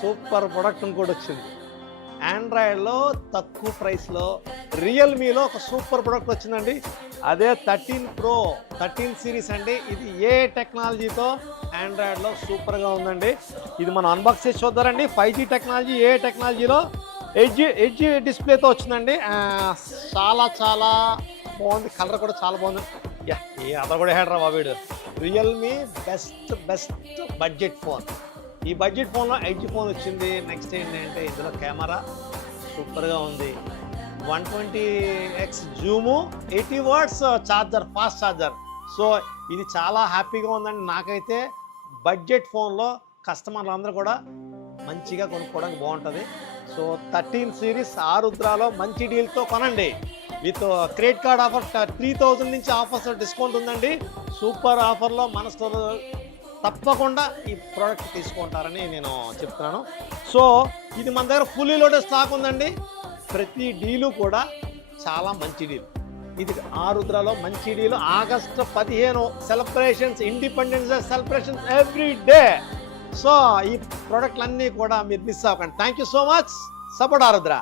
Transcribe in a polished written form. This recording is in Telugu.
సూపర్ ప్రొడక్ట్ ఇంకోటి వచ్చింది. ఆండ్రాయిడ్లో తక్కువ ప్రైస్లో రియల్మీలో ఒక సూపర్ ప్రొడక్ట్ వచ్చిందండి. అదే 13 Pro 13 సిరీస్ అండి. ఇది ఏ టెక్నాలజీతో ఆండ్రాయిడ్లో సూపర్గా ఉందండి. ఇది మనం అన్బాక్స్ చేసి చూద్దారండి. 5G టెక్నాలజీ, ఏ టెక్నాలజీలో ఎడ్జ్ డిస్ప్లేతో వచ్చిందండి. చాలా చాలా బాగుంది. కలర్ కూడా చాలా బాగుంది. ఏ అతను కూడా హేడరా బాబీడు. Realme best budget phone. ఈ బడ్జెట్ ఫోన్లో ఎడ్జ్ ఫోన్ వచ్చింది. నెక్స్ట్ ఏంటంటే ఇందులో కెమెరా సూపర్గా ఉంది. 120x zoom, 80 watts charger, fast charger. So ఇది చాలా హ్యాపీగా ఉందండి. నాకైతే బడ్జెట్ ఫోన్లో కస్టమర్లు అందరూ కూడా మంచిగా కొనుక్కోవడానికి బాగుంటుంది. సో 13 సిరీస్ ఆరుద్రాలో మంచి డీల్తో కొనండి. విత్ క్రెడిట్ కార్డ్ ఆఫర్ 3000 నుంచి ఆఫర్స్ డిస్కౌంట్ ఉందండి. సూపర్ ఆఫర్లో మన స్టోర్ తప్పకుండా ఈ ప్రోడక్ట్ తీసుకుంటారని నేను చెప్తున్నాను. సో ఇది మన దగ్గర ఫుల్లీ లోడెడ్ స్టాక్ ఉందండి. ప్రతి డీలు కూడా చాలా మంచి డీల్. ఇది ఆరుద్రలో మంచి deal. August 15 celebrations, independence day celebrations every day. So ఈ ప్రోడక్ట్లన్నీ కూడా మీరు మిస్ అవ్వకండి. Thank you so much. Support Arudra.